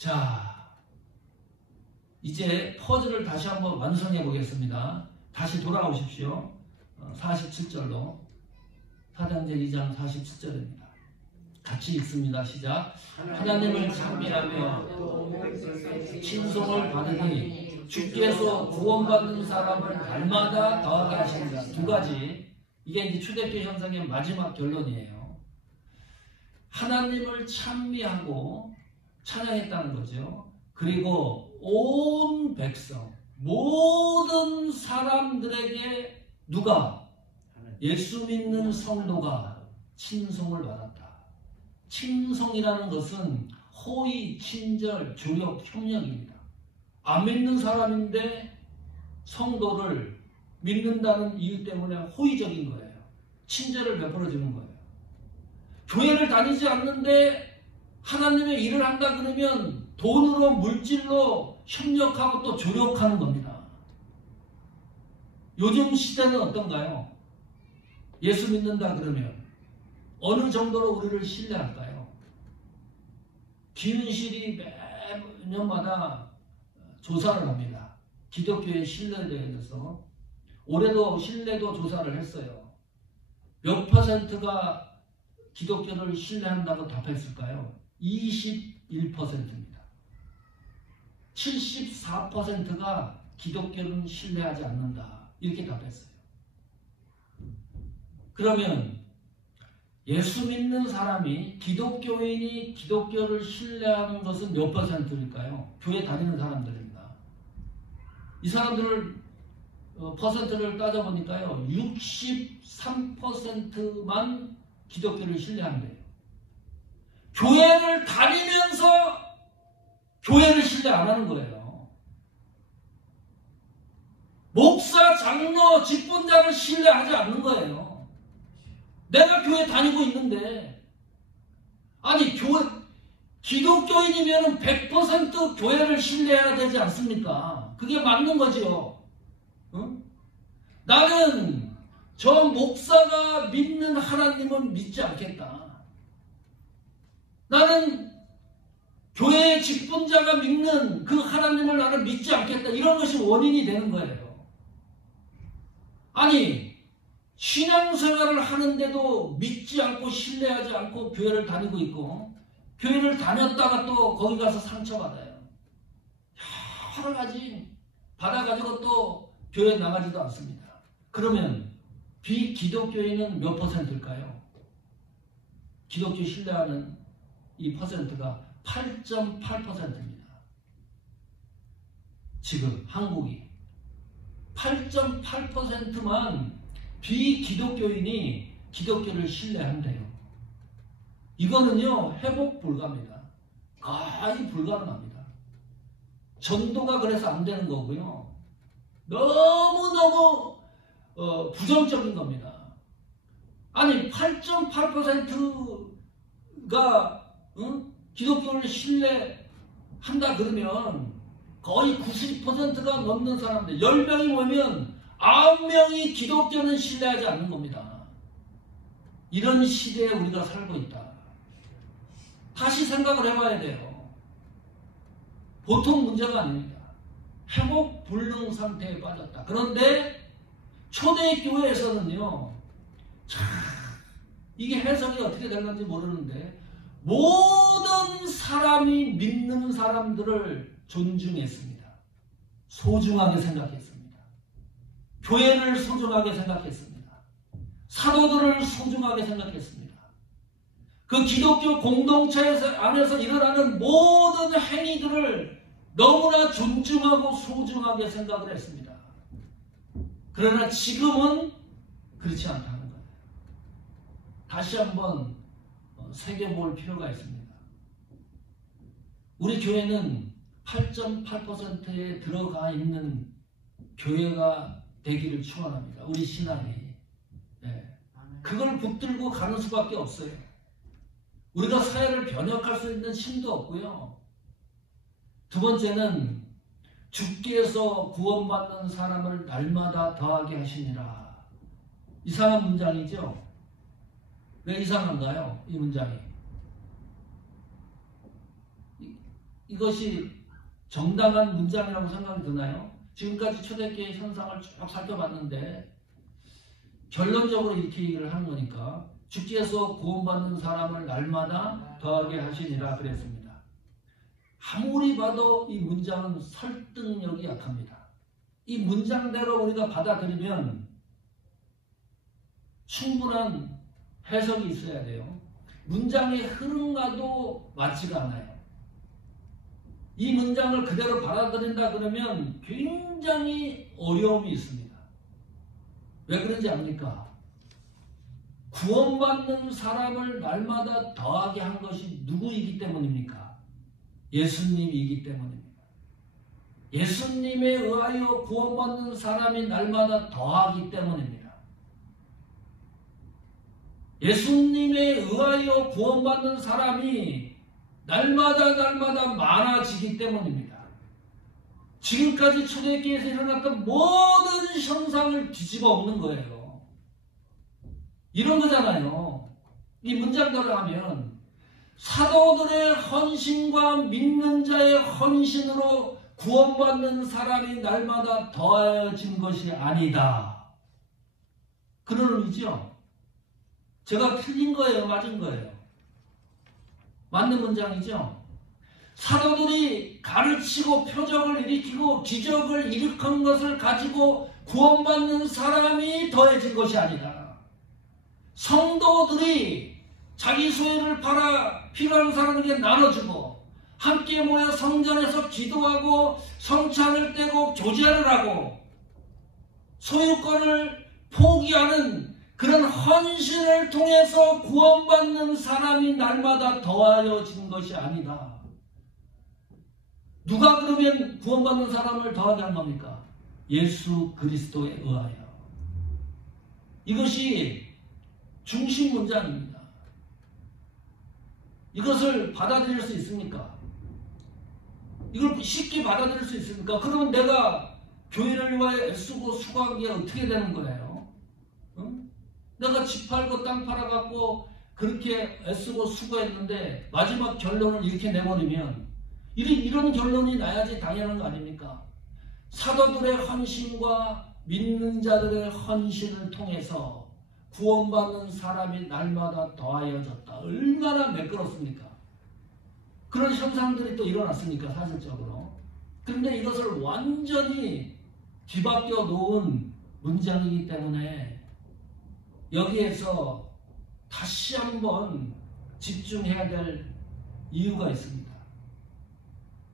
자, 이제 퍼즐을 다시 한번 완성해 보겠습니다. 다시 돌아오십시오. 47절로. 사도행전 2장 47절입니다. 같이 읽습니다. 시작. 하나님을 찬미하며 칭송을 받으니 주께서 구원받는 사람을 날마다 더하게 하십니다. 두 가지. 이게 이제 초대교회 현상의 마지막 결론이에요. 하나님을 찬미하고 찬양했다는 거죠. 그리고 온 백성, 모든 사람들에게 누가? 예수 믿는 성도가 칭송을 받았다. 칭송이라는 것은 호의, 친절, 조력, 협력입니다. 안 믿는 사람인데 성도를 믿는다는 이유 때문에 호의적인 거예요. 친절을 베풀어주는 거예요. 교회를 다니지 않는데 하나님의 일을 한다 그러면 돈으로, 물질로 협력하고 또 조력하는 겁니다. 요즘 시대는 어떤가요? 예수 믿는다 그러면 어느 정도로 우리를 신뢰할까요? 기은실이 매년마다 조사를 합니다. 기독교의 신뢰에 대해서. 올해도 신뢰도 조사를 했어요. 몇 퍼센트가 기독교를 신뢰한다고 답했을까요? 21%입니다. 74%가 기독교는 신뢰하지 않는다. 이렇게 답했어요. 그러면 예수 믿는 사람이, 기독교인이 기독교를 신뢰하는 것은 몇 퍼센트일까요? 교회 다니는 사람들입니다. 이 사람들을 퍼센트를 따져보니까요, 63%만 기독교를 신뢰한대요. 교회를 다니면서 교회를 신뢰 안 하는 거예요. 목사, 장로, 직분자를 신뢰하지 않는 거예요. 내가 교회 다니고 있는데, 아니 기독교인이면 100% 교회를 신뢰해야 되지 않습니까? 그게 맞는 거죠. 응? 나는 저 목사가 믿는 하나님은 믿지 않겠다. 나는 교회의 직분자가 믿는 그 하나님을 나는 믿지 않겠다. 이런 것이 원인이 되는 거예요. 아니, 신앙생활을 하는데도 믿지 않고 신뢰하지 않고 교회를 다니고 있고, 교회를 다녔다가 또 거기 가서 상처받아요. 여러 가지 받아가지고 또 교회 나가지도 않습니다. 그러면 비기독교인은 몇 퍼센트일까요? 기독교 신뢰하는 이 퍼센트가 8.8%입니다. 지금 한국이 8.8%만 비기독교인이 기독교를 신뢰한대요. 이거는요, 회복 불가입니다. 거의 불가능합니다. 전도가 그래서 안 되는 거고요. 너무너무 부정적인 겁니다. 아니, 8.8%가 기독교를 신뢰한다 그러면 거의 90%가 넘는 사람들, 10명이 모이면 9명이 기독교는 신뢰하지 않는 겁니다. 이런 시대에 우리가 살고 있다. 다시 생각을 해봐야 돼요. 보통 문제가 아닙니다. 회복 불능 상태에 빠졌다. 그런데 초대교회에서는요, 참 이게 해석이 어떻게 될는지 모르는데, 모든 사람이 믿는 사람들을 존중했습니다. 소중하게 생각했습니다. 교회를 소중하게 생각했습니다. 사도들을 소중하게 생각했습니다. 그 기독교 공동체 안에서 일어나는 모든 행위들을 너무나 존중하고 소중하게 생각을 했습니다. 그러나 지금은 그렇지 않다는 거예요. 다시 한번 새겨볼 필요가 있습니다. 우리 교회는 8.8%에 들어가 있는 교회가 되기를 축원합니다. 우리 신앙이. 네. 그걸 붙들고 가는 수밖에 없어요. 우리가 사회를 변혁할 수 있는 힘도 없고요. 두 번째는 주께서 구원받는 사람을 날마다 더하게 하시니라. 이상한 문장이죠? 왜 이상한가요? 이 문장이. 이것이 정당한 문장이라고 생각이 드나요? 지금까지 초대교회 현상을 쭉 살펴봤는데 결론적으로 이렇게 얘기를 하는 거니까 주께서 구원받는 사람을 날마다 더하게 하시니라 그랬습니다. 아무리 봐도 이 문장은 설득력이 약합니다. 이 문장대로 우리가 받아들이면 충분한 해석이 있어야 돼요. 문장의 흐름과도 맞지가 않아요. 이 문장을 그대로 받아들인다 그러면 굉장히 어려움이 있습니다. 왜 그런지 압니까? 구원받는 사람을 날마다 더하게 한 것이 누구이기 때문입니까? 예수님이기 때문입니다. 예수님에 의하여 구원받는 사람이 날마다 더하기 때문입니다. 예수님에 의하여 구원받는 사람이 날마다 많아지기 때문입니다. 지금까지 초대교회에서 일어났던 모든 현상을 뒤집어 엎는 거예요. 이런 거잖아요. 이 문장대로 하면 사도들의 헌신과 믿는 자의 헌신으로 구원받는 사람이 날마다 더해진 것이 아니다. 그런 의미죠. 제가 틀린 거예요? 맞은 거예요? 맞는 문장이죠. 사도들이 가르치고 표적을 일으키고 기적을 일으킨 것을 가지고 구원받는 사람이 더해진 것이 아니다. 성도들이 자기 소유를 팔아 필요한 사람에게 나눠주고 함께 모여 성전에서 기도하고 성찬을 떼고 교제를 하고 소유권을 포기하는 그런 헌신을 통해서 구원받는 사람이 날마다 더하여진 것이 아니다. 누가 그러면 구원받는 사람을 더하게 한 겁니까? 예수 그리스도에 의하여. 이것이 중심 문장입니다. 이것을 받아들일 수 있습니까? 이걸 쉽게 받아들일 수 있습니까? 그러면 내가 교회를 위하여 애쓰고 수고한 게 어떻게 되는 거예요? 응? 내가 집 팔고 땅 팔아갖고 그렇게 애쓰고 수고했는데 마지막 결론을 이렇게 내버리면 이런 결론이 나야지 당연한 거 아닙니까? 사도들의 헌신과 믿는 자들의 헌신을 통해서 구원받는 사람이 날마다 더하여졌다. 얼마나 매끄럽습니까? 그런 현상들이 또 일어났습니까? 사실적으로. 그런데 이것을 완전히 뒤바뀌어 놓은 문장이기 때문에 여기에서 다시 한번 집중해야 될 이유가 있습니다.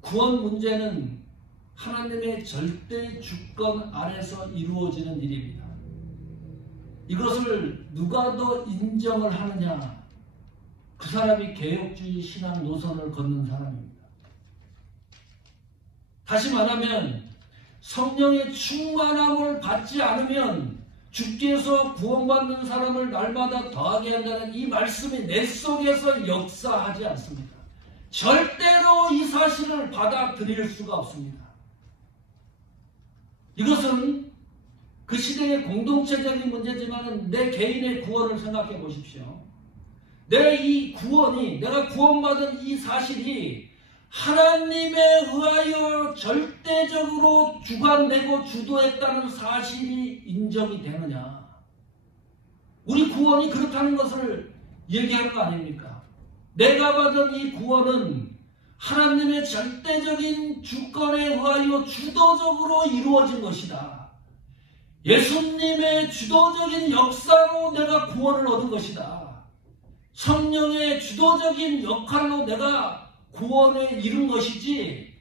구원 문제는 하나님의 절대 주권 아래서 이루어지는 일입니다. 이것을 누가 더 인정을 하느냐, 그 사람이 개혁주의 신앙 노선을 걷는 사람입니다. 다시 말하면 성령의 충만함을 받지 않으면 주께서 구원받는 사람을 날마다 더하게 한다는 이 말씀이 내 속에서 역사하지 않습니다. 절대로 이 사실을 받아들일 수가 없습니다. 이것은 그 시대의 공동체적인 문제지만 내 개인의 구원을 생각해 보십시오. 내 이 구원이, 내가 구원받은 이 사실이 하나님에 의하여 절대적으로 주관되고 주도했다는 사실이 인정이 되느냐? 우리 구원이 그렇다는 것을 얘기하는 거 아닙니까? 내가 받은 이 구원은 하나님의 절대적인 주권에 의하여 주도적으로 이루어진 것이다. 예수님의 주도적인 역사로 내가 구원을 얻은 것이다. 성령의 주도적인 역할로 내가 구원에 이른 것이지,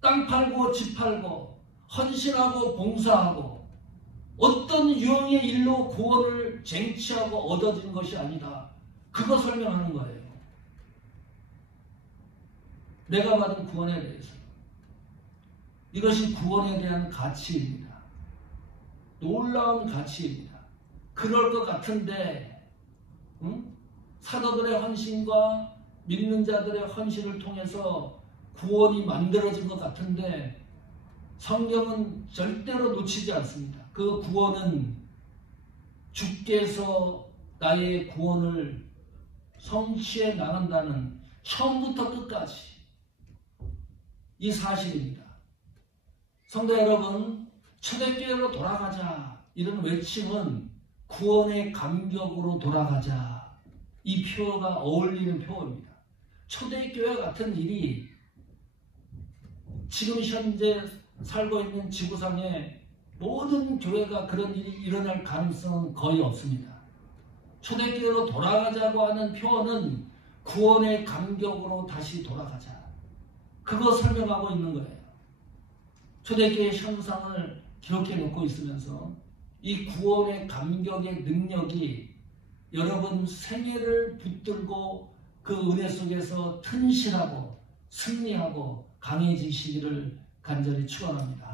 땅 팔고 집 팔고 헌신하고 봉사하고 어떤 유형의 일로 구원을 쟁취하고 얻어진 것이 아니다. 그거 설명하는 거예요. 내가 받은 구원에 대해서. 이것이 구원에 대한 가치입니다. 놀라운 가치입니다. 그럴 것 같은데 사도들의 헌신과 믿는 자들의 헌신을 통해서 구원이 만들어진 것 같은데 성경은 절대로 놓치지 않습니다. 그 구원은 주께서 나의 구원을 성취해 나간다는 처음부터 끝까지 이 사실입니다. 성도 여러분, 초대교회로 돌아가자 이런 외침은 구원의 감격으로 돌아가자, 이 표어가 어울리는 표어입니다. 초대교회 같은 일이 지금 현재 살고 있는 지구상의 모든 교회가 그런 일이 일어날 가능성은 거의 없습니다. 초대교회로 돌아가자고 하는 표현은 구원의 감격으로 다시 돌아가자, 그거 설명하고 있는 거예요. 초대교회 현상을 기록해 놓고 있으면서 이 구원의 감격의 능력이 여러분 생애를 붙들고 그 은혜 속에서 튼실하고 승리하고 강해지시기를 간절히 축원합니다.